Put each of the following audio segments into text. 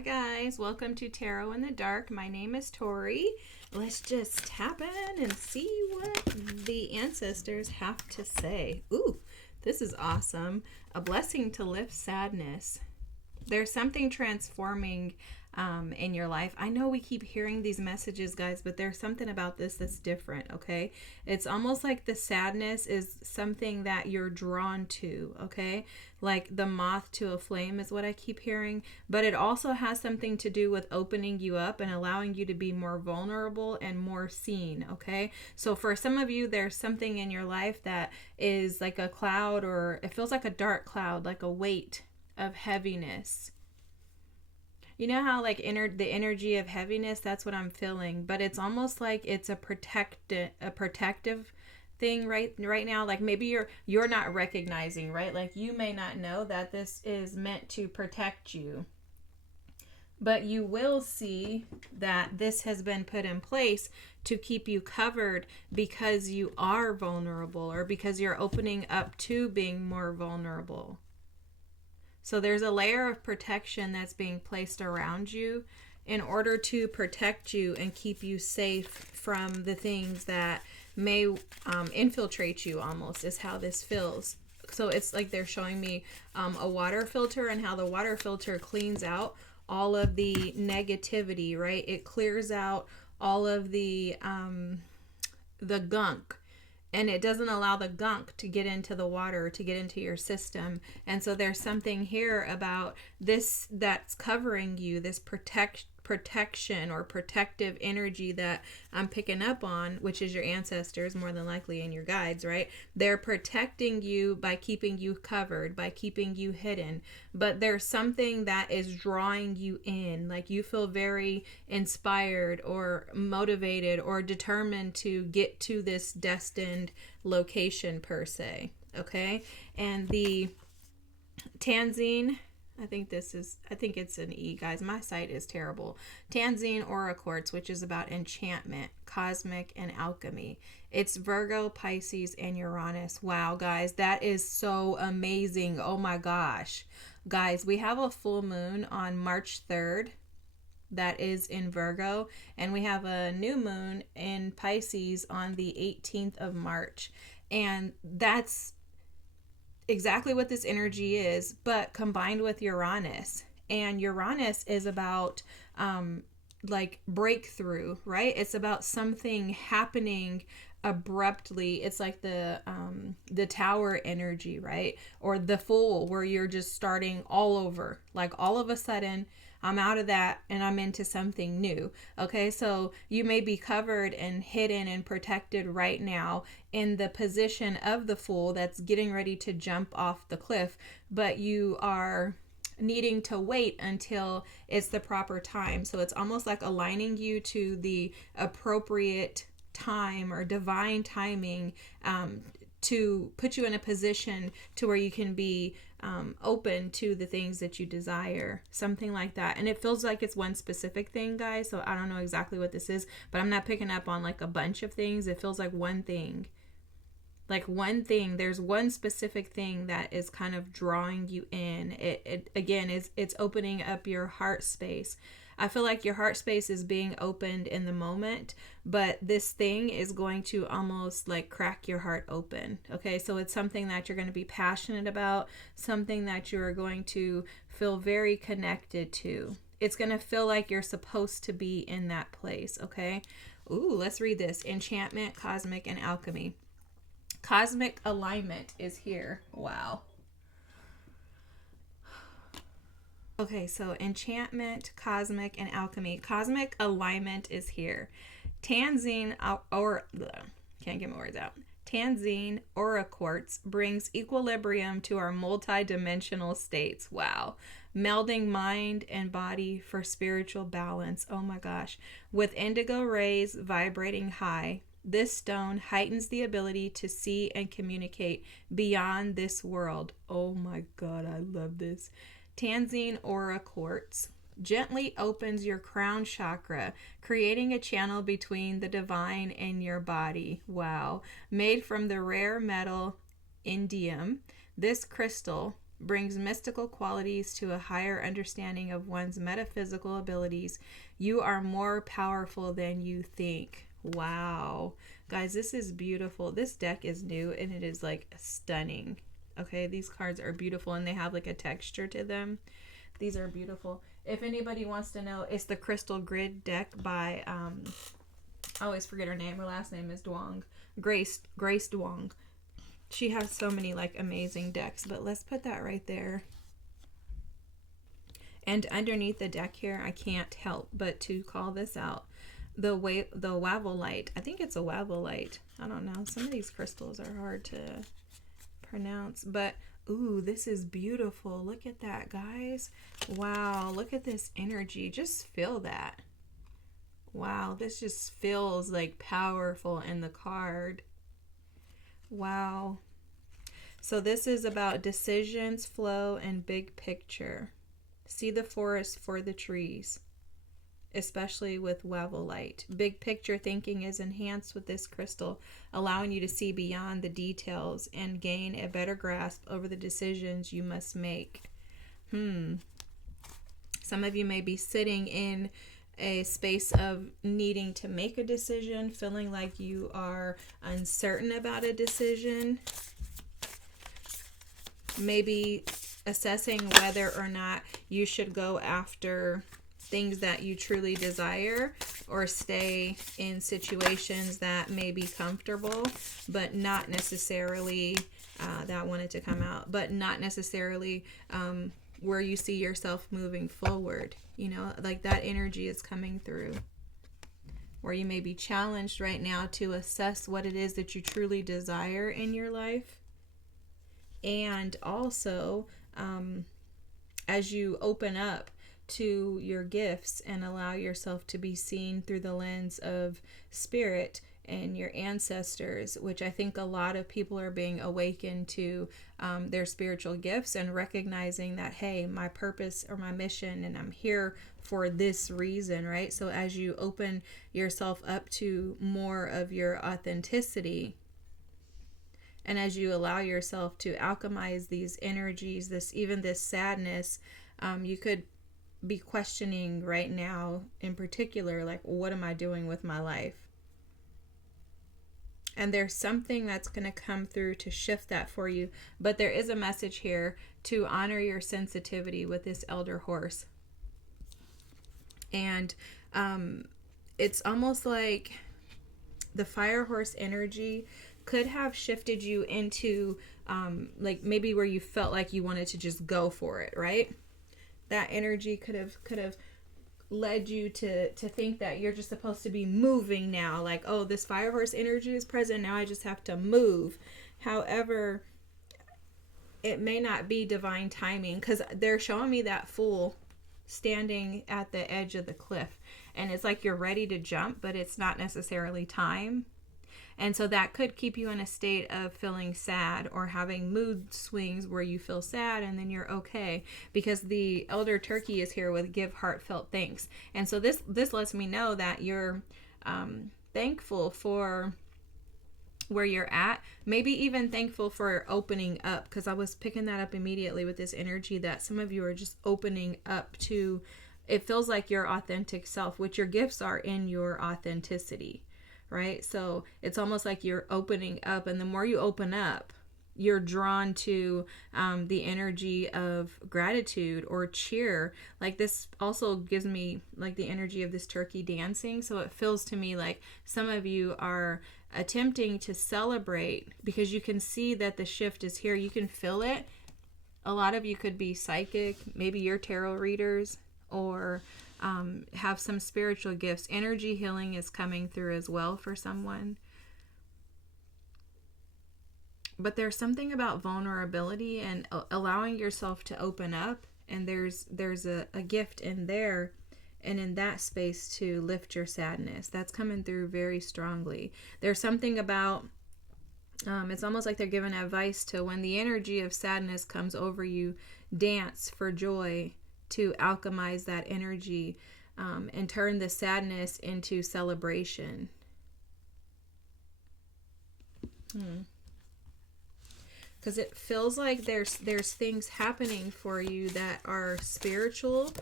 Hi guys, welcome to Tarot in the Dark. My name is Tori. Let's just tap in and see what the ancestors have to say. Ooh, this is awesome. A blessing to lift sadness. There's something transforming in your life. I know we keep hearing these messages, guys, but there's something about this that's different, okay? It's almost like the sadness is something that you're drawn to, okay? Like the moth to a flame is what I keep hearing, but it also has something to do with opening you up and allowing you to be more vulnerable and more seen, okay? So for some of you, there's something in your life that is like a cloud, or it feels like a dark cloud, like a weight of heaviness. You know how like the energy of heaviness, that's what I'm feeling, but it's almost like it's a protective thing right now. Like maybe you're not recognizing, right? Like you may not know that this is meant to protect you, but you will see that this has been put in place to keep you covered because you are vulnerable, or because you're opening up to being more vulnerable. So there's a layer of protection that's being placed around you in order to protect you and keep you safe from the things that may infiltrate you, almost is how this feels. So it's like they're showing me a water filter, and how the water filter cleans out all of the negativity, right? It clears out all of the gunk, and it doesn't allow the gunk to get into the water, to get into your system. And so there's something here about this that's covering you, this protection or protective energy that I'm picking up on, which is your ancestors more than likely, and your guides, right? They're protecting you by keeping you covered, by keeping you hidden. But there's something that is drawing you in, like you feel very inspired or motivated or determined to get to this destined location per se, okay? And the Tanzine, I think it's an E, guys. My site is terrible. Tanzine Aura Quartz, which is about enchantment, cosmic, and alchemy. It's Virgo, Pisces, and Uranus. Wow, guys, that is so amazing. Oh my gosh. Guys, we have a full moon on March 3rd. That is in Virgo, and we have a new moon in Pisces on the 18th of March. And that's exactly what this energy is, but combined with Uranus. And Uranus is about like breakthrough, right? It's about something happening abruptly. It's like the tower energy, right? Or the Fool, where you're just starting all over, like all of a sudden I'm out of that and I'm into something new. Okay, so you may be covered and hidden and protected right now in the position of the Fool that's getting ready to jump off the cliff, but you are needing to wait until it's the proper time. So it's almost like aligning you to the appropriate time or divine timing, to put you in a position to where you can be open to the things that you desire, something like that. And it feels like it's one specific thing, guys, so I don't know exactly what this is, but I'm not picking up on like a bunch of things. It feels like one thing. There's one specific thing that is kind of drawing you in. It again is, it's opening up your heart space. I feel like your heart space is being opened in the moment, but this thing is going to almost like crack your heart open. Okay, so it's something that you're going to be passionate about, something that you're going to feel very connected to. It's going to feel like you're supposed to be in that place. Okay, ooh, let's read this. Enchantment, cosmic, and alchemy. Cosmic alignment is here. Wow. Okay, so enchantment, cosmic, and alchemy. Cosmic alignment is here. Tanzine, can't get my words out. Tanzine Aura Quartz brings equilibrium to our multi-dimensional states. Wow. Melding mind and body for spiritual balance. Oh my gosh. With indigo rays vibrating high, this stone heightens the ability to see and communicate beyond this world. Oh my God, I love this. Tanzine Aura Quartz gently opens your crown chakra, creating a channel between the divine and your body. Wow. Made from the rare metal indium, this crystal brings mystical qualities to a higher understanding of one's metaphysical abilities. You are more powerful than you think. Wow. Guys, this is beautiful. This deck is new and it is like stunning. Okay, these cards are beautiful and they have like a texture to them. These are beautiful. If anybody wants to know, it's the Crystal Grid deck by, I always forget her name. Her last name is Duong. Grace Duong. She has so many like amazing decks, but let's put that right there. And underneath the deck here, I can't help but to call this out. The Wavelite. I think it's a Wavelite. I don't know. Some of these crystals are hard to pronounce, but ooh, this is beautiful. Look at that, guys. Wow, look at this energy. Just feel that. Wow, this just feels like powerful in the card. Wow. So this is about decisions, flow, and big picture. See the forest for the trees, especially with Wavelite. Big picture thinking is enhanced with this crystal, allowing you to see beyond the details and gain a better grasp over the decisions you must make. Some of you may be sitting in a space of needing to make a decision, feeling like you are uncertain about a decision, maybe assessing whether or not you should go after things that you truly desire or stay in situations that may be comfortable, but not necessarily that wanted to come out, but not necessarily where you see yourself moving forward. You know, like that energy is coming through, where you may be challenged right now to assess what it is that you truly desire in your life. And also, as you open up to your gifts and allow yourself to be seen through the lens of spirit and your ancestors, which I think a lot of people are being awakened to their spiritual gifts and recognizing that, hey, my purpose or my mission, and I'm here for this reason, right? So as you open yourself up to more of your authenticity, and as you allow yourself to alchemize these energies, this sadness, you could be questioning right now in particular, like, what am I doing with my life? And there's something that's going to come through to shift that for you. But there is a message here to honor your sensitivity with this elder horse. And it's almost like the fire horse energy could have shifted you into like maybe where you felt like you wanted to just go for it, right? That energy could have led you to think that you're just supposed to be moving now, like, oh, this fire horse energy is present, now I just have to move. However, it may not be divine timing, because they're showing me that fool standing at the edge of the cliff, and it's like you're ready to jump, but it's not necessarily time. And so that could keep you in a state of feeling sad or having mood swings where you feel sad and then you're okay, because the elder turkey is here with give heartfelt thanks. And so this lets me know that you're thankful for where you're at, maybe even thankful for opening up, because I was picking that up immediately with this energy that some of you are just opening up to, it feels like your authentic self, which your gifts are in your authenticity. Right? So it's almost like you're opening up, and the more you open up, you're drawn to the energy of gratitude or cheer. Like this also gives me like the energy of this turkey dancing. So it feels to me like some of you are attempting to celebrate because you can see that the shift is here. You can feel it. A lot of you could be psychic, maybe you're tarot readers, or have some spiritual gifts. Energy healing is coming through as well for someone. But there's something about vulnerability and allowing yourself to open up, and there's a gift in there and in that space to lift your sadness. That's coming through very strongly. There's something about it's almost like they're giving advice to when the energy of sadness comes over you, dance for joy, to alchemize that energy and turn the sadness into celebration. because it feels like there's things happening for you that are spiritual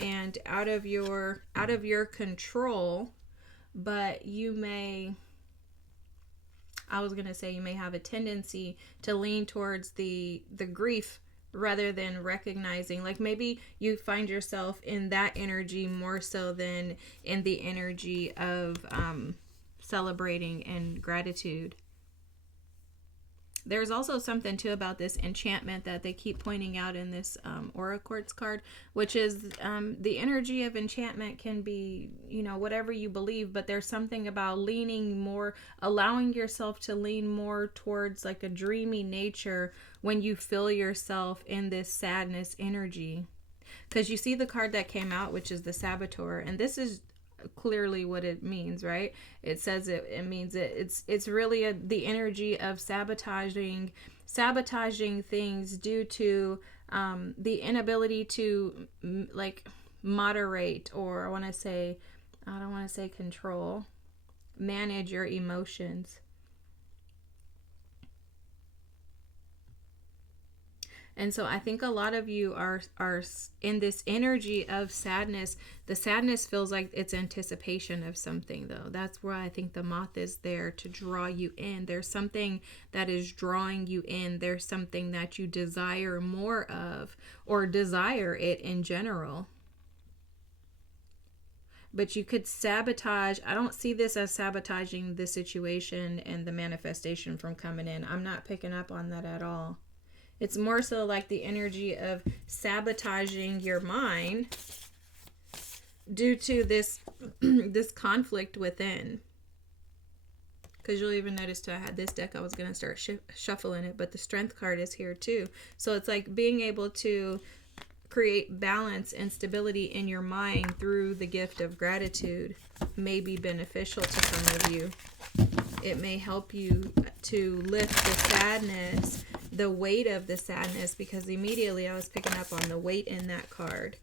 and out of your control, but you may have a tendency to lean towards the grief rather than recognizing, like maybe you find yourself in that energy more so than in the energy of celebrating and gratitude. There's also something too about this enchantment that they keep pointing out in this Aura Quartz card, which is the energy of enchantment can be, whatever you believe, but there's something about leaning more, allowing yourself to lean more towards like a dreamy nature when you feel yourself in this sadness energy. Because you see the card that came out, which is the Saboteur, and this is clearly what it means, right? It says it means it's really the energy of sabotaging things due to the inability to like moderate, or I don't want to say control, manage your emotions. And so I think a lot of you are in this energy of sadness. The sadness feels like it's anticipation of something, though. That's where I think the moth is there to draw you in. There's something that is drawing you in. There's something that you desire more of, or desire it in general. But you could sabotage. I don't see this as sabotaging the situation and the manifestation from coming in. I'm not picking up on that at all. It's more so like the energy of sabotaging your mind due to this this conflict within. Because you'll even notice too, I had this deck, I was going to start shuffling it, but the Strength card is here too. So it's like being able to create balance and stability in your mind through the gift of gratitude may be beneficial to some of you. It may help you to lift the sadness, the weight of the sadness, because immediately I was picking up on the weight in that card.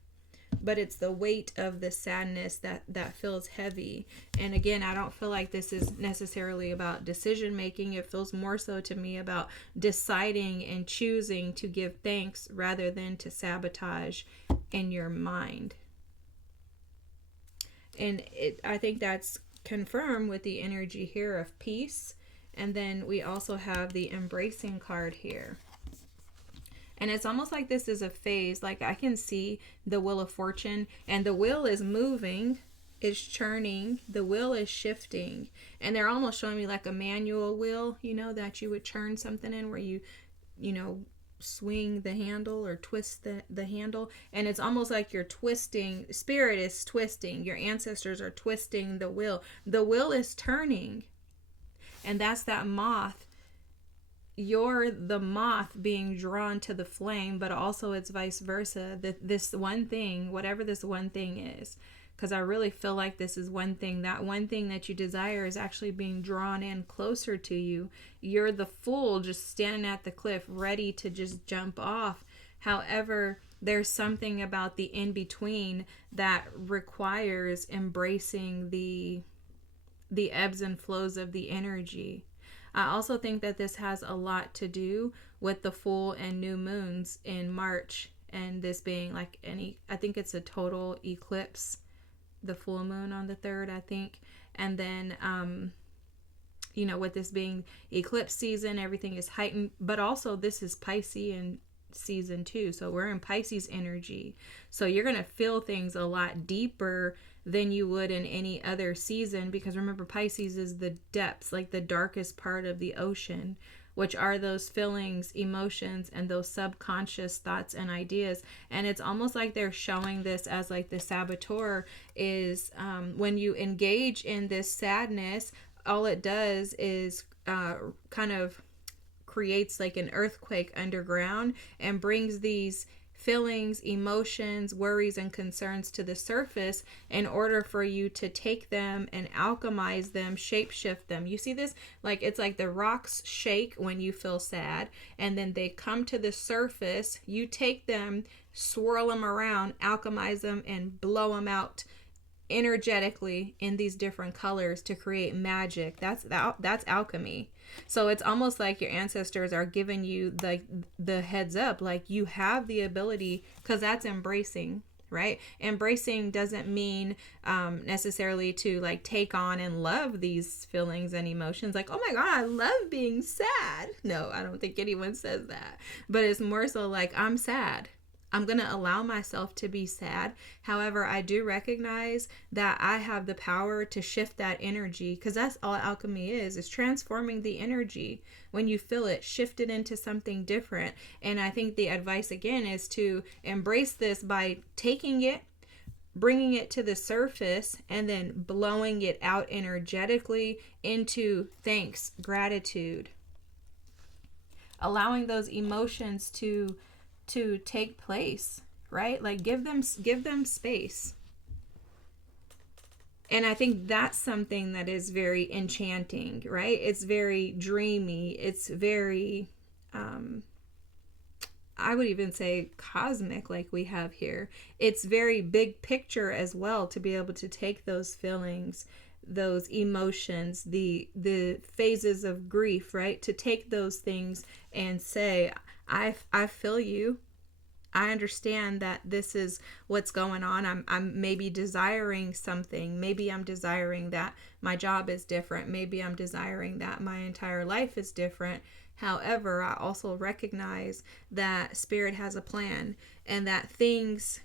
But it's the weight of the sadness that feels heavy. And again, I don't feel like this is necessarily about decision making. It feels more so to me about deciding and choosing to give thanks rather than to sabotage in your mind. And I think that's confirmed with the energy here of peace. And then we also have the Embracing card here. And it's almost like this is a phase. Like I can see the Wheel of Fortune, and the wheel is moving, is churning, the wheel is shifting. And they're almost showing me like a manual wheel, that you would churn something in, where you swing the handle or twist the handle. And it's almost like you're twisting, spirit is twisting, your ancestors are twisting the wheel. The wheel is turning. And that's that moth. You're the moth being drawn to the flame, but also it's vice versa. This one thing, whatever this one thing is, because I really feel like this is one thing. That one thing that you desire is actually being drawn in closer to you. You're the fool just standing at the cliff, ready to just jump off. However, there's something about the in-between that requires embracing the ebbs and flows of the energy. I also think that this has a lot to do with the full and new moons in March, and this being like I think it's a total eclipse, the full moon on the 3rd, I think. And then, with this being eclipse season, everything is heightened, but also this is Piscean season too. So we're in Pisces energy. So you're going to feel things a lot deeper than you would in any other season, because remember, Pisces is the depths, like the darkest part of the ocean, which are those feelings, emotions, and those subconscious thoughts and ideas. And it's almost like they're showing this as like the Saboteur is when you engage in this sadness, all it does is kind of creates like an earthquake underground and brings these feelings, emotions, worries, and concerns to the surface in order for you to take them and alchemize them, shapeshift them. You see this? Like it's like the rocks shake when you feel sad, and then they come to the surface. You take them, swirl them around, alchemize them, and blow them out energetically in these different colors to create magic. That's alchemy. So it's almost like your ancestors are giving you the heads up, like you have the ability, because that's embracing, right? Embracing doesn't mean necessarily to like take on and love these feelings and emotions, like, oh my god, I love being sad. No, I don't think anyone says that. But it's more so like, I'm sad, I'm going to allow myself to be sad. However, I do recognize that I have the power to shift that energy, because that's all alchemy is transforming the energy. When you feel it, shift it into something different. And I think the advice again is to embrace this by taking it, bringing it to the surface, and then blowing it out energetically into thanks, gratitude, allowing those emotions to take place, right? Like give them space. And I think that's something that is very enchanting, right? It's very dreamy. It's very I would even say cosmic, like we have here. It's very big picture as well, to be able to take those feelings, those emotions, the phases of grief, right? To take those things and say, I feel you. I understand that this is what's going on. I'm maybe desiring something. Maybe I'm desiring that my job is different. Maybe I'm desiring that my entire life is different. However, I also recognize that Spirit has a plan, and that things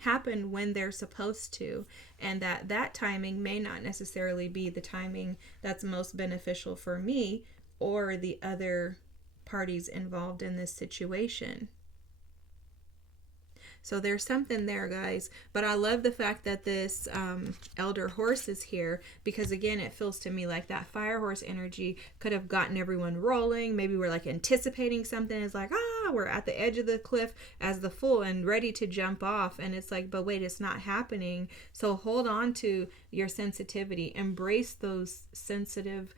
happen when they're supposed to, and that timing may not necessarily be the timing that's most beneficial for me or the other parties involved in this situation. So there's something there, guys. But I love the fact that this elder horse is here, because again, it feels to me like that fire horse energy could have gotten everyone rolling. Maybe we're like anticipating something. It's like, we're at the edge of the cliff as the fool and ready to jump off. And it's like, but wait, it's not happening. So hold on to your sensitivity. Embrace those sensitive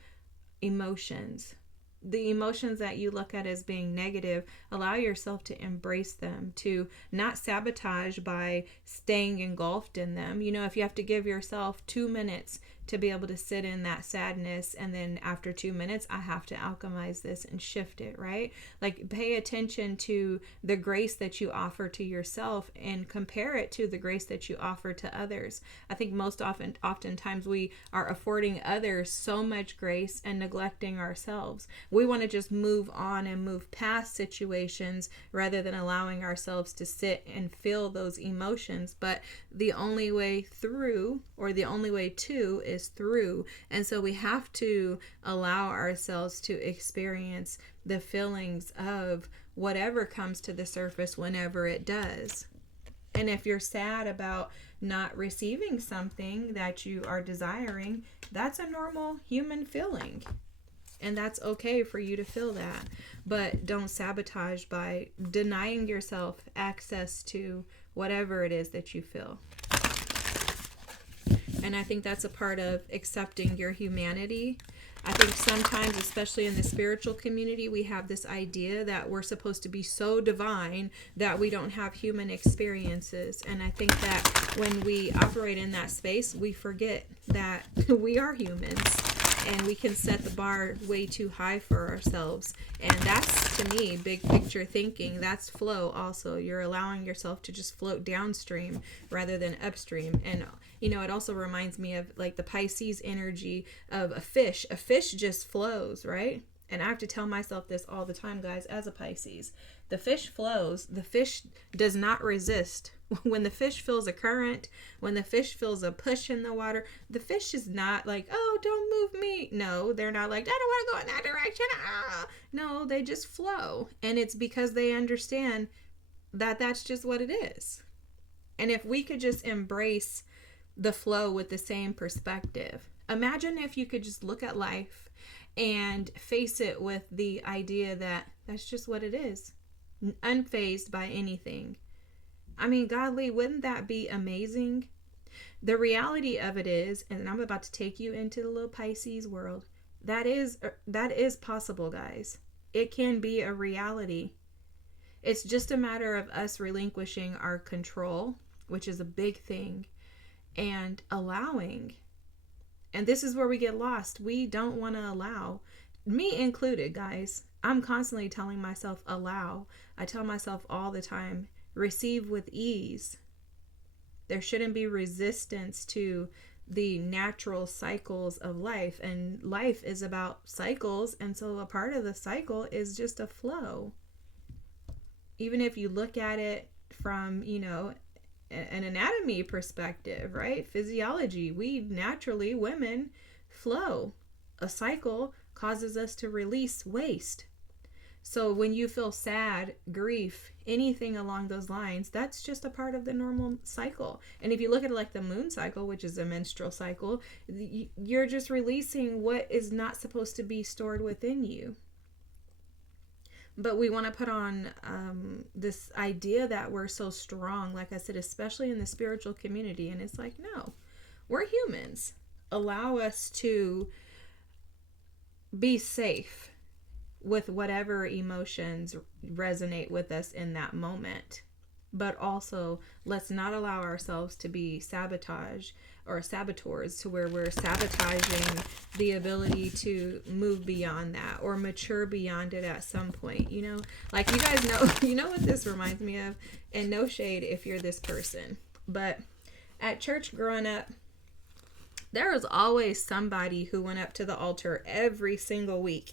emotions. The emotions that you look at as being negative, allow yourself to embrace them, to not sabotage by staying engulfed in them. You know, if you have to give yourself 2 minutes to be able to sit in that sadness, and then after 2 minutes, I have to alchemize this and shift it, right? Like, pay attention to the grace that you offer to yourself and compare it to the grace that you offer to others. I think oftentimes we are affording others so much grace and neglecting ourselves. We want to just move on and move past situations rather than allowing ourselves to sit and feel those emotions. But the only way through, or the only way to, is through. And so we have to allow ourselves to experience the feelings of whatever comes to the surface whenever it does. And if you're sad about not receiving something that you are desiring, that's a normal human feeling. And that's okay for you to feel that. But don't sabotage by denying yourself access to whatever it is that you feel. And I think that's a part of accepting your humanity. I think sometimes, especially in the spiritual community, we have this idea that we're supposed to be so divine that we don't have human experiences. And I think that when we operate in that space, we forget that we are humans. And we can set the bar way too high for ourselves. And that's, to me, big picture thinking. That's flow also. You're allowing yourself to just float downstream rather than upstream. And, you know, it also reminds me of like the Pisces energy of a fish. A fish just flows, right? And I have to tell myself this all the time, guys, as a Pisces. The fish flows. The fish does not resist. When the fish feels a current, when the fish feels a push in the water, the fish is not like, oh, don't move me. No, they're not like, I don't want to go in that direction. No, they just flow. And it's because they understand that that's just what it is. And if we could just embrace the flow with the same perspective. Imagine if you could just look at life and face it with the idea that that's just what it is, unfazed by anything. I mean, godly, wouldn't that be amazing? The reality of it is, and I'm about to take you into the little Pisces world, that is possible, guys. It can be a reality. It's just a matter of us relinquishing our control, which is a big thing, and allowing. And this is where we get lost. We don't want to allow, me included, guys. I'm constantly telling myself, allow. I tell myself all the time, receive with ease. There shouldn't be resistance to the natural cycles of life. And life is about cycles. And so a part of the cycle is just a flow. Even if you look at it from, an anatomy perspective, right? Physiology, we naturally, women, flow. A cycle causes us to release waste. So when you feel sad, grief, anything along those lines, that's just a part of the normal cycle. And if you look at it like the moon cycle, which is a menstrual cycle, you're just releasing what is not supposed to be stored within you. But we want to put on this idea that we're so strong, like I said, especially in the spiritual community. And it's like, no, we're humans. Allow us to be safe with whatever emotions resonate with us in that moment. But also, let's not allow ourselves to be saboteurs to where we're sabotaging the ability to move beyond that or mature beyond it at some point. Like, you guys know, you know what this reminds me of? And no shade if you're this person, but at church growing up, there was always somebody who went up to the altar every single week.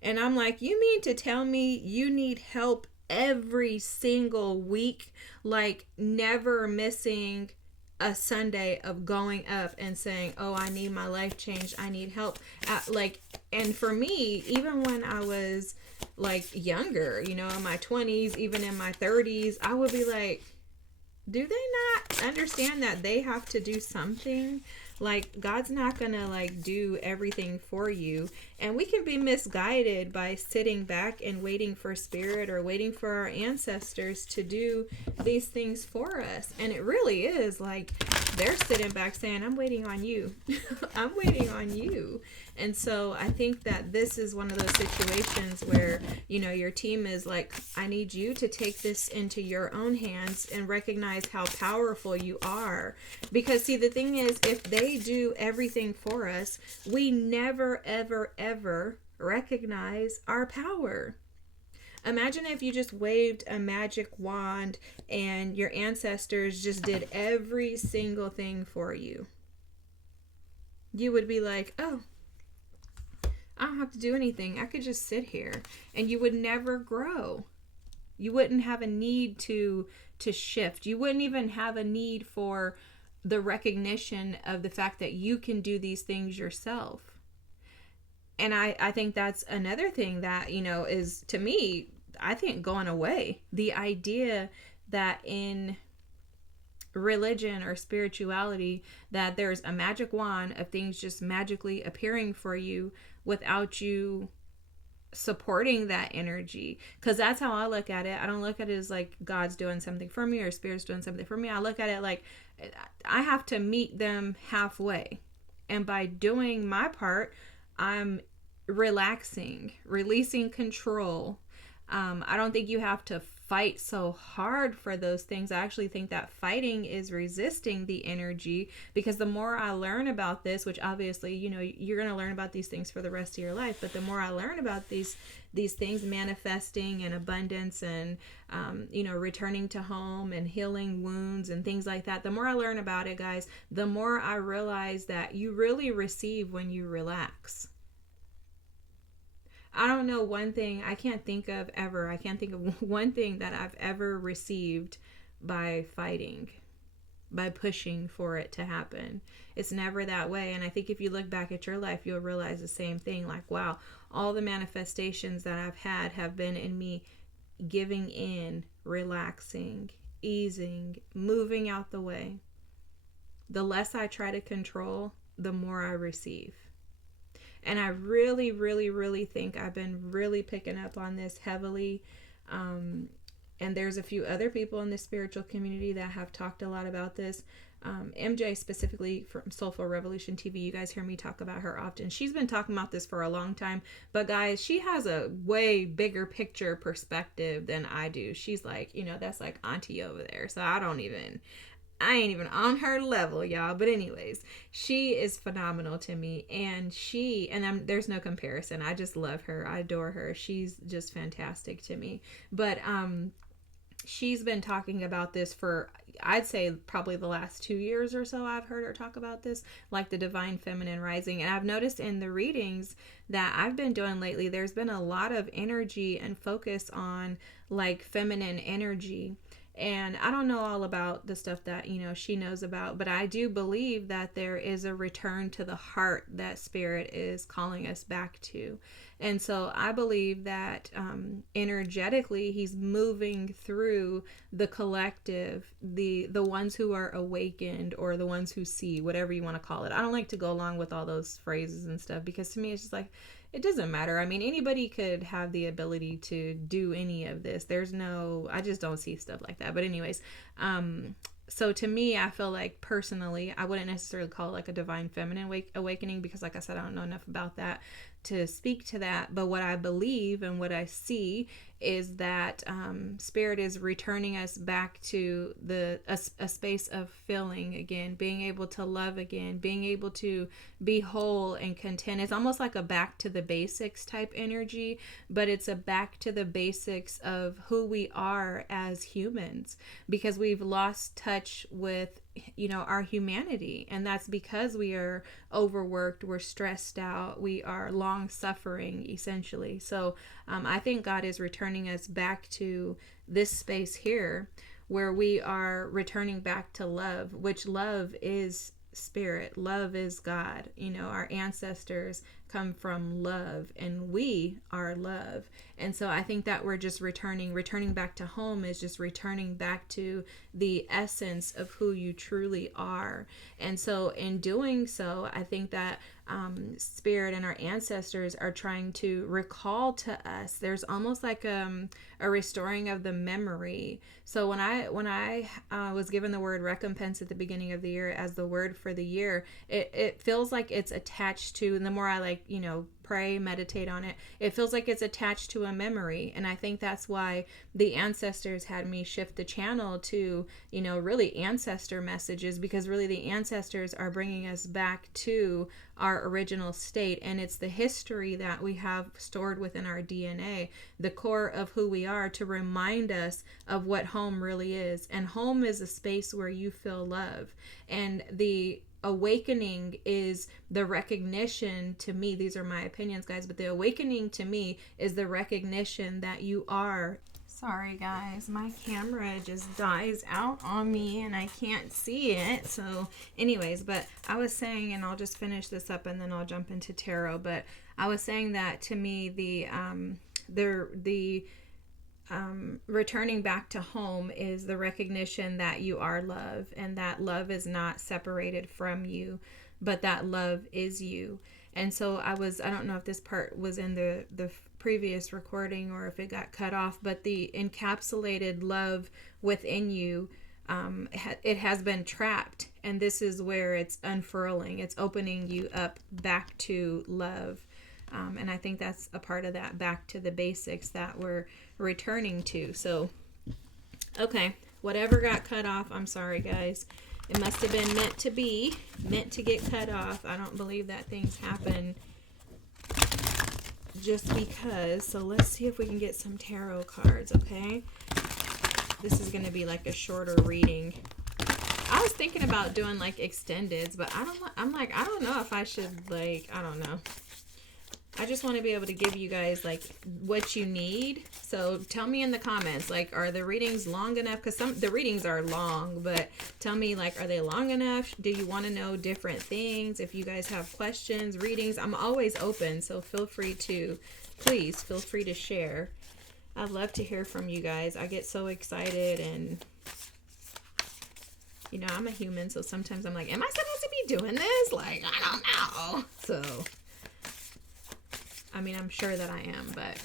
And I'm like, you mean to tell me you need help every single week? Like, never missing a Sunday of going up and saying, oh, I need my life changed. I need help. And for me, even when I was like younger, in my 20s, even in my 30s, I would be like, do they not understand that they have to do something? Like, God's not gonna do everything for you. And we can be misguided by sitting back and waiting for spirit or waiting for our ancestors to do these things for us. And it really is like they're sitting back saying, I'm waiting on you. I'm waiting on you. And so I think that this is one of those situations where, your team is like, I need you to take this into your own hands and recognize how powerful you are. Because see, the thing is, if they do everything for us, we never, ever, ever recognize our power. Imagine if you just waved a magic wand and your ancestors just did every single thing for you. You would be like, oh, I don't have to do anything. I could just sit here. And you would never grow. You wouldn't have a need to shift. You wouldn't even have a need for the recognition of the fact that you can do these things yourself. And I think that's another thing that, is, to me, I think, going away. The idea that in religion or spirituality that there's a magic wand of things just magically appearing for you without you supporting that energy. Because that's how I look at it. I don't look at it as like God's doing something for me or Spirit's doing something for me. I look at it like I have to meet them halfway. And by doing my part, I'm relaxing, releasing control. I don't think you have to fight so hard for those things. I actually think that fighting is resisting the energy, because the more I learn about this, which obviously, you're going to learn about these things for the rest of your life, but the more I learn about these things, manifesting and abundance and, returning to home and healing wounds and things like that, the more I learn about it, guys, the more I realize that you really receive when you relax. I don't know one thing, I can't think of one thing that I've ever received by fighting, by pushing for it to happen. It's never that way. And I think if you look back at your life, you'll realize the same thing. Like, wow, all the manifestations that I've had have been in me giving in, relaxing, easing, moving out the way. The less I try to control, the more I receive. And I really, really, really think I've been really picking up on this heavily. And there's a few other people in the spiritual community that have talked a lot about this. MJ specifically from Soulful Revolution TV. You guys hear me talk about her often. She's been talking about this for a long time. But guys, she has a way bigger picture perspective than I do. She's like, that's like auntie over there. So I don't even... I ain't even on her level, y'all. But anyways, she is phenomenal to me, and there's no comparison. I just love her. I adore her. She's just fantastic to me. But she's been talking about this for, I'd say, probably the last 2 years or so. I've heard her talk about this, like the divine feminine rising. And I've noticed in the readings that I've been doing lately, there's been a lot of energy and focus on like feminine energy. And I don't know all about the stuff that, she knows about, but I do believe that there is a return to the heart that Spirit is calling us back to. And so I believe that energetically, he's moving through the collective, the ones who are awakened, or the ones who see, whatever you want to call it. I don't like to go along with all those phrases and stuff, because to me, it's just like, it doesn't matter. I mean, anybody could have the ability to do any of this. I just don't see stuff like that. But anyways, so to me, I feel like personally, I wouldn't necessarily call it like a divine feminine awakening, because like I said, I don't know enough about that to speak to that. But what I believe and what I see is that Spirit is returning us back to a space of feeling again, being able to love again, being able to be whole and content. It's almost like a back to the basics type energy, but it's a back to the basics of who we are as humans, because we've lost touch with our humanity. And that's because we are overworked, we're stressed out, we are long suffering, essentially. So I think God is returning us back to this space here, where we are returning back to love, which love is Spirit, love is God. Our ancestors come from love, and we are love. And so I think that we're just returning back to home is just returning back to the essence of who you truly are. And so in doing so, I think that Spirit and our ancestors are trying to recall to us. There's almost like a restoring of the memory. So when I was given the word recompense at the beginning of the year as the word for the year, it feels like it's attached to, and the more I pray, meditate on it, it feels like it's attached to a memory. And I think that's why the ancestors had me shift the channel to, really ancestor messages, because really the ancestors are bringing us back to our original state. And it's the history that we have stored within our DNA, the core of who we are, to remind us of what home really is. And home is a space where you feel love. And the awakening is the recognition, to me, these are my opinions, guys, but the awakening to me is the recognition that you are. Sorry guys, my camera just dies out on me and I can't see it. So anyways, but I was saying, and I'll just finish this up and then I'll jump into tarot, but I was saying that to me, the returning back to home is the recognition that you are love, and that love is not separated from you, but that love is you. And so I don't know if this part was in the previous recording or if it got cut off, but the encapsulated love within you, it has been trapped, and this is where it's unfurling. It's opening you up back to love. And I think that's a part of that back to the basics that we're returning to. So, okay, whatever got cut off, I'm sorry, guys. It must have been meant to get cut off. I don't believe that things happen just because. So let's see if we can get some tarot cards, okay? This is going to be like a shorter reading. I was thinking about doing like extendeds, but I don't know if I should, I don't know. I just want to be able to give you guys what you need. So tell me in the comments, are the readings long enough? Because the readings are long, but tell me, are they long enough? Do you want to know different things? If you guys have questions, readings, I'm always open. So please feel free to share. I'd love to hear from you guys. I get so excited, and I'm a human. So sometimes I'm like, am I supposed to be doing this? I don't know. So I'm sure that I am, but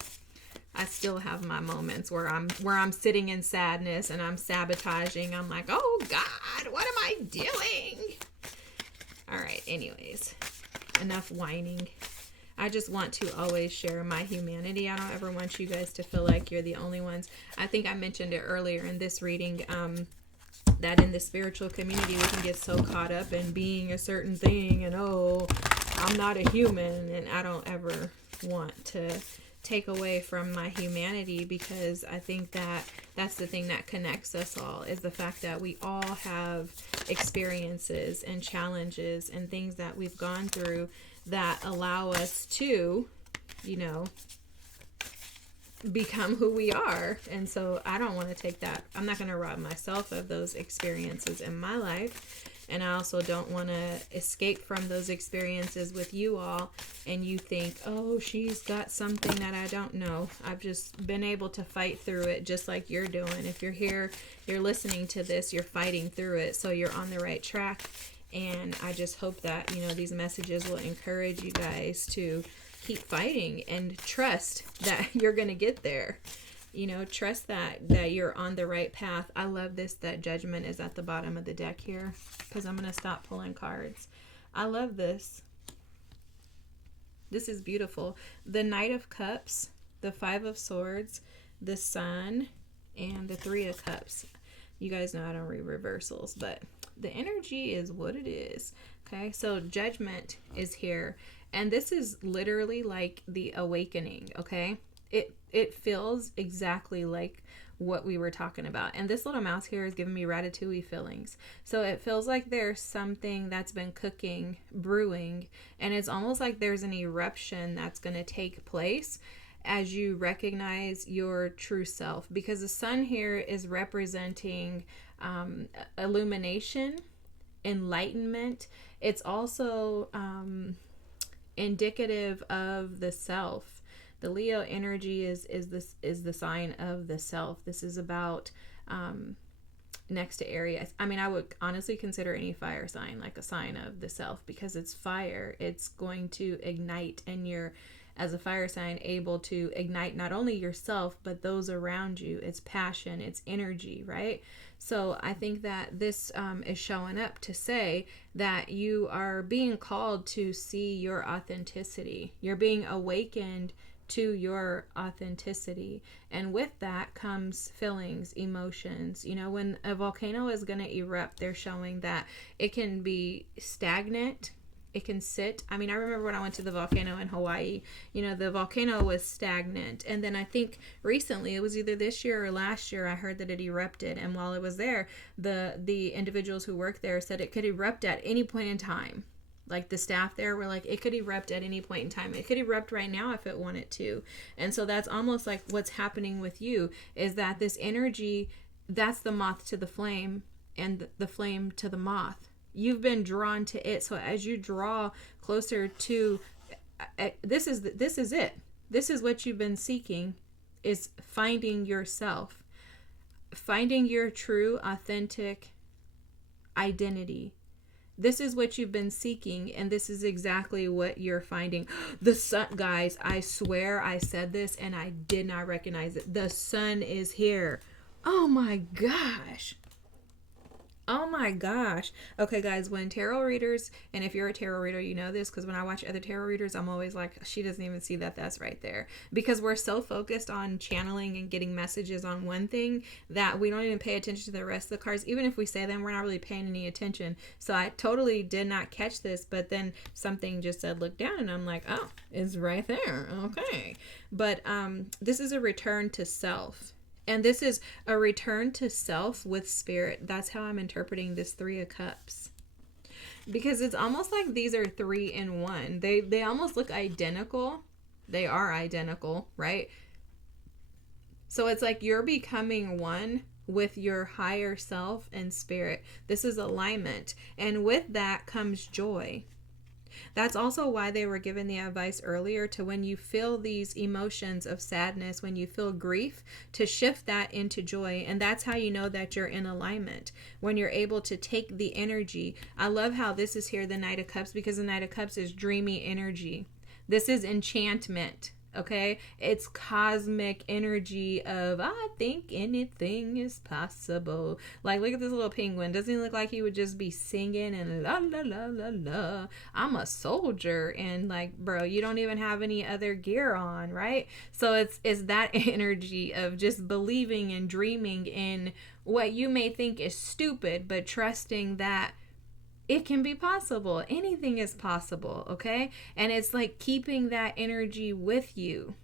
I still have my moments where I'm sitting in sadness and I'm sabotaging. I'm like, oh God, what am I doing? All right, anyways, enough whining. I just want to always share my humanity. I don't ever want you guys to feel like you're the only ones. I think I mentioned it earlier in this reading, that in the spiritual community we can get so caught up in being a certain thing and, oh, I'm not a human, and I don't ever want to take away from my humanity, because I think that that's the thing that connects us all, is the fact that we all have experiences and challenges and things that we've gone through that allow us to, you know, become who we are. And so I don't want to take that. I'm not going to rob myself of those experiences in my life. And I also don't want to escape from those experiences with you all. And you think, oh, she's got something that I don't know. I've just been able to fight through it just like you're doing. If you're here, you're listening to this, you're fighting through it. So you're on the right track. And I just hope that, you know, these messages will encourage you guys to keep fighting and trust that you're going to get there. You know, trust that you're on the right path. I love this, that Judgment is at the bottom of the deck here, because I'm going to stop pulling cards. I love this. This is beautiful. The Knight of Cups, the Five of Swords, the Sun, and the Three of Cups. You guys know I don't read reversals, but the energy is what it is. Okay, so Judgment is here. And this is literally like the awakening, okay? It feels exactly like what we were talking about. And this little mouse here is giving me ratatouille feelings. So it feels like there's something that's been cooking, brewing, and it's almost like there's an eruption that's going to take place as you recognize your true self. Because the sun here is representing illumination, enlightenment. It's also indicative of the self. The Leo energy is the sign of the self. This is about next to Aries. I mean, I would honestly consider any fire sign like a sign of the self, because it's fire. It's going to ignite, and you're, as a fire sign, able to ignite not only yourself but those around you. It's passion, it's energy, right? So I think that this is showing up to say that you are being called to see your authenticity. You're being awakened to your authenticity. And with that comes feelings, emotions. You know, when a volcano is going to erupt, they're showing that it can be stagnant. It can sit. I mean, I remember when I went to the volcano in Hawaii, you know, the volcano was stagnant. And then I think recently, it was either this year or last year, I heard that it erupted. And while it was there, the individuals who worked there said it could erupt at any point in time. Like the staff there were like, it could erupt at any point in time. It could erupt right now if it wanted to. And so that's almost like what's happening with you, is that this energy, that's the moth to the flame, and the flame to the moth. You've been drawn to it. So as you draw closer to, this is it. This is what you've been seeking, is finding yourself, finding your true, authentic identity. This is what you've been seeking, and this is exactly what you're finding. The sun, guys, I swear I said this and I did not recognize it. The sun is here. Oh my gosh. Oh my gosh. Okay, guys, when tarot readers, and if you're a tarot reader, you know this, because when I watch other tarot readers, I'm always like, she doesn't even see that that's right there. Because we're so focused on channeling and getting messages on one thing that we don't even pay attention to the rest of the cards. Even if we say them, we're not really paying any attention. So I totally did not catch this, but then something just said, look down, and I'm like, oh, it's right there. Okay. But this is a return to self. And this is a return to self with spirit. That's how I'm interpreting this Three of Cups. Because it's almost like these are three in one. They almost look identical. They are identical, right? So it's like you're becoming one with your higher self and spirit. This is alignment. And with that comes joy. That's also why they were given the advice earlier to, when you feel these emotions of sadness, when you feel grief, to shift that into joy. And that's how you know that you're in alignment, when you're able to take the energy. I love how this is here, the Knight of Cups, because the Knight of Cups is dreamy energy. This is enchantment. Okay, it's cosmic energy of, I think anything is possible. Like, look at this little penguin. Doesn't he look like he would just be singing and la la la la la, I'm a soldier, and like, bro, you don't even have any other gear on, right? So it's that energy of just believing and dreaming in what you may think is stupid, but trusting that it can be possible. Anything is possible, okay? And it's like keeping that energy with you.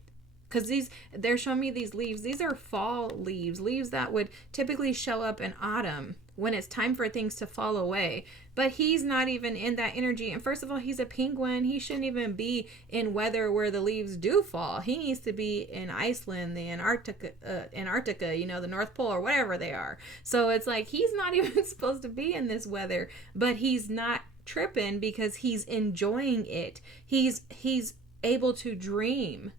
Because they're showing me these leaves. These are fall leaves that would typically show up in autumn when it's time for things to fall away. But he's not even in that energy. And first of all, he's a penguin. He shouldn't even be in weather where the leaves do fall. He needs to be in Iceland, the Antarctica, you know, the North Pole or whatever they are. So it's like he's not even supposed to be in this weather, but he's not tripping because he's enjoying it. He's able to dream.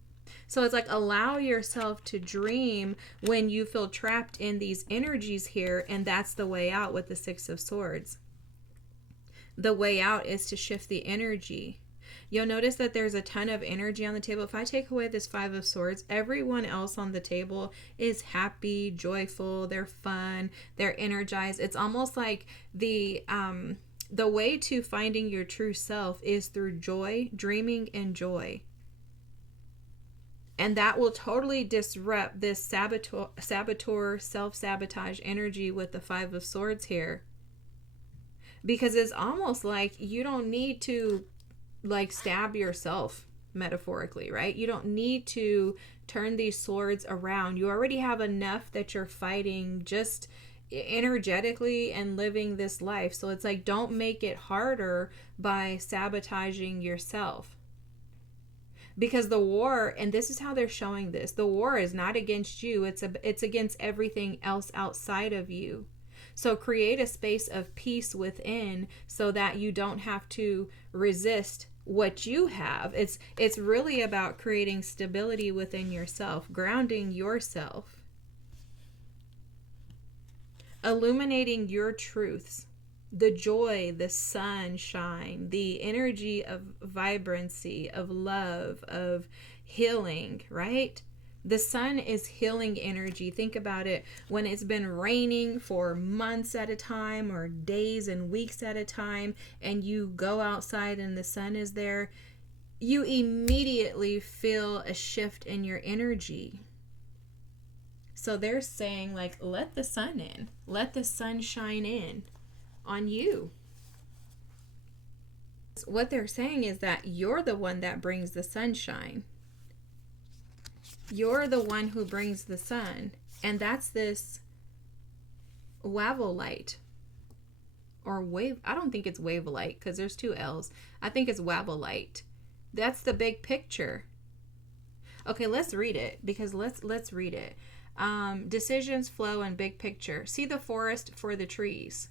So it's like allow yourself to dream when you feel trapped in these energies here, and that's the way out with the Six of Swords. The way out is to shift the energy. You'll notice that there's a ton of energy on the table. If I take away this Five of Swords, everyone else on the table is happy, joyful, they're fun, they're energized. It's almost like the way to finding your true self is through joy, dreaming, and joy. And that will totally disrupt this saboteur, self-sabotage energy with the Five of Swords here. Because it's almost like you don't need to like stab yourself metaphorically, right? You don't need to turn these swords around. You already have enough that you're fighting just energetically and living this life. So it's like, don't make it harder by sabotaging yourself. Because the war, and this is how they're showing this, the war is not against you, it's against everything else outside of you. So create a space of peace within so that you don't have to resist what you have. It's really about creating stability within yourself, grounding yourself, illuminating your truths. The joy, the sunshine, the energy of vibrancy, of love, of healing, right? The sun is healing energy. Think about it. When it's been raining for months at a time or days and weeks at a time, and you go outside and the sun is there, you immediately feel a shift in your energy. So they're saying, like, let the sun in. Let the sun shine in on you. What they're saying is that you're the one that brings the sunshine. You're the one who brings the sun. And that's this Wavelite. Or wave. I don't think it's Wavelite because there's two L's. I think it's Wavelite. That's the big picture. Okay, let's read it because let's read it. Decisions flow and big picture. See the forest for the trees.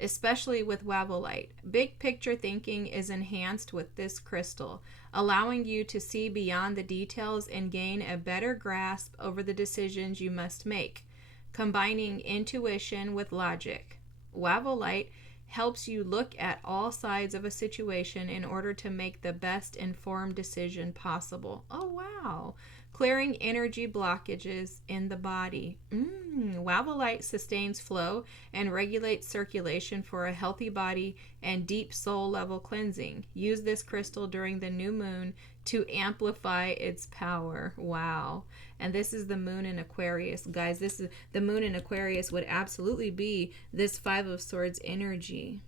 Especially with Wavelite. Big picture thinking is enhanced with this crystal, allowing you to see beyond the details and gain a better grasp over the decisions you must make, combining intuition with logic. Wavelite helps you look at all sides of a situation in order to make the best informed decision possible. Oh, wow. Clearing energy blockages in the body. Wavelite sustains flow and regulates circulation for a healthy body and deep soul level cleansing. Use this crystal during the new moon to amplify its power. Wow. And this is the moon in Aquarius. Guys, this is the moon in Aquarius would absolutely be this Five of Swords energy.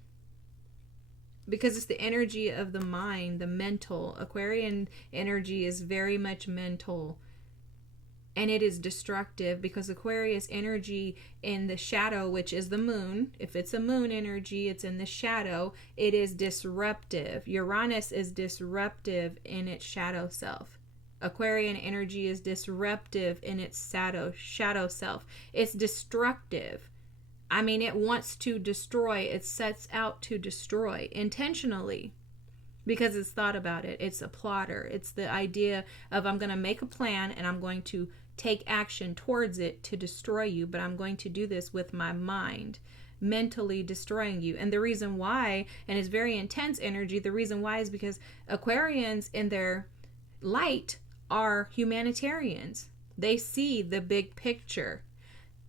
Because it's the energy of the mind, the mental. Aquarian energy is very much mental. And it is destructive because Aquarius energy in the shadow, which is the moon. If it's a moon energy, it's in the shadow. It is disruptive. Uranus is disruptive in its shadow self. Aquarian energy is disruptive in its shadow self. It's destructive. I mean, it wants to destroy. It sets out to destroy intentionally because it's thought about it. It's a plotter. It's the idea of I'm going to make a plan and I'm going to take action towards it to destroy you, but I'm going to do this with my mind, mentally destroying you. And the reason why, and it's very intense energy, the reason why is because Aquarians in their light are humanitarians. They see the big picture.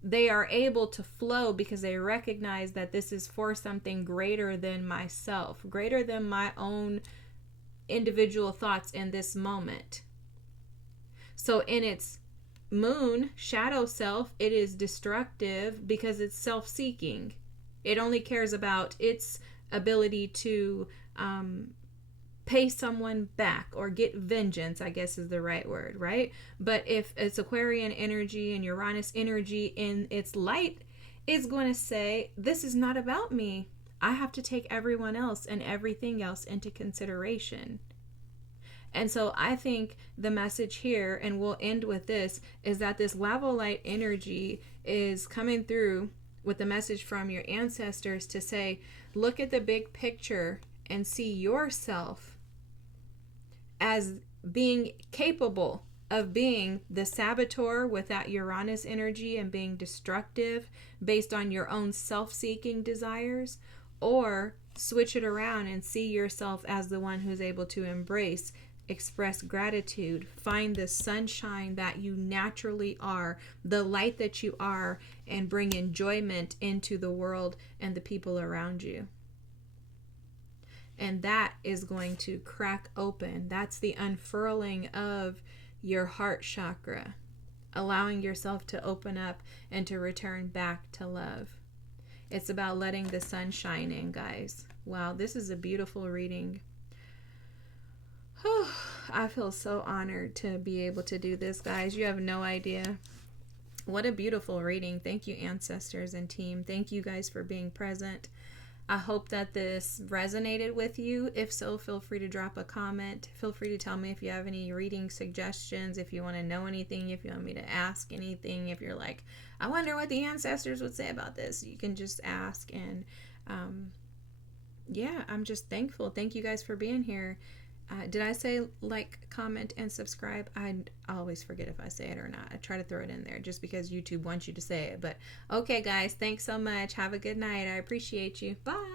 They are able to flow because they recognize that this is for something greater than myself, greater than my own individual thoughts in this moment. So in its moon, shadow self, it is destructive because it's self-seeking. It only cares about its ability to pay someone back or get vengeance, I guess is the right word, right? But if it's Aquarian energy and Uranus energy in its light, it's going to say, this is not about me. I have to take everyone else and everything else into consideration. And so I think the message here, and we'll end with this, is that this Lavolite energy is coming through with the message from your ancestors to say, look at the big picture and see yourself as being capable of being the saboteur with that Uranus energy and being destructive based on your own self-seeking desires, or switch it around and see yourself as the one who's able to embrace, express gratitude, find the sunshine that you naturally are, the light that you are, and bring enjoyment into the world and the people around you. And that is going to crack open. That's the unfurling of your heart chakra, allowing yourself to open up and to return back to love. It's about letting the sun shine in, guys. Wow, this is a beautiful reading. I feel so honored to be able to do this, guys. You have no idea. What a beautiful reading. Thank you, ancestors and team. Thank you guys for being present. I hope that this resonated with you. If so, feel free to drop a comment. Feel free to tell me if you have any reading suggestions, if you want to know anything, if you want me to ask anything, if you're like, I wonder what the ancestors would say about this. You can just ask. And yeah, I'm just thankful. Thank you guys for being here. Did I say like, comment, and subscribe? I always forget if I say it or not. I try to throw it in there just because YouTube wants you to say it. But okay, guys, thanks so much. Have a good night. I appreciate you. Bye.